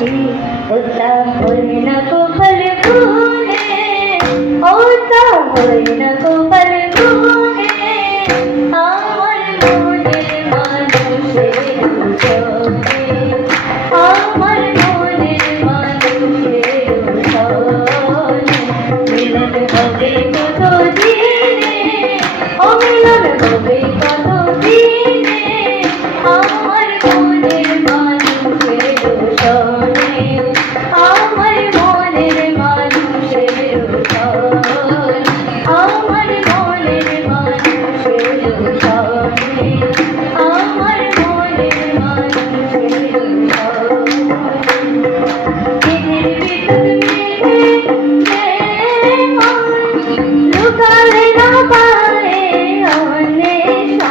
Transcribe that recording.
así por লুকালে না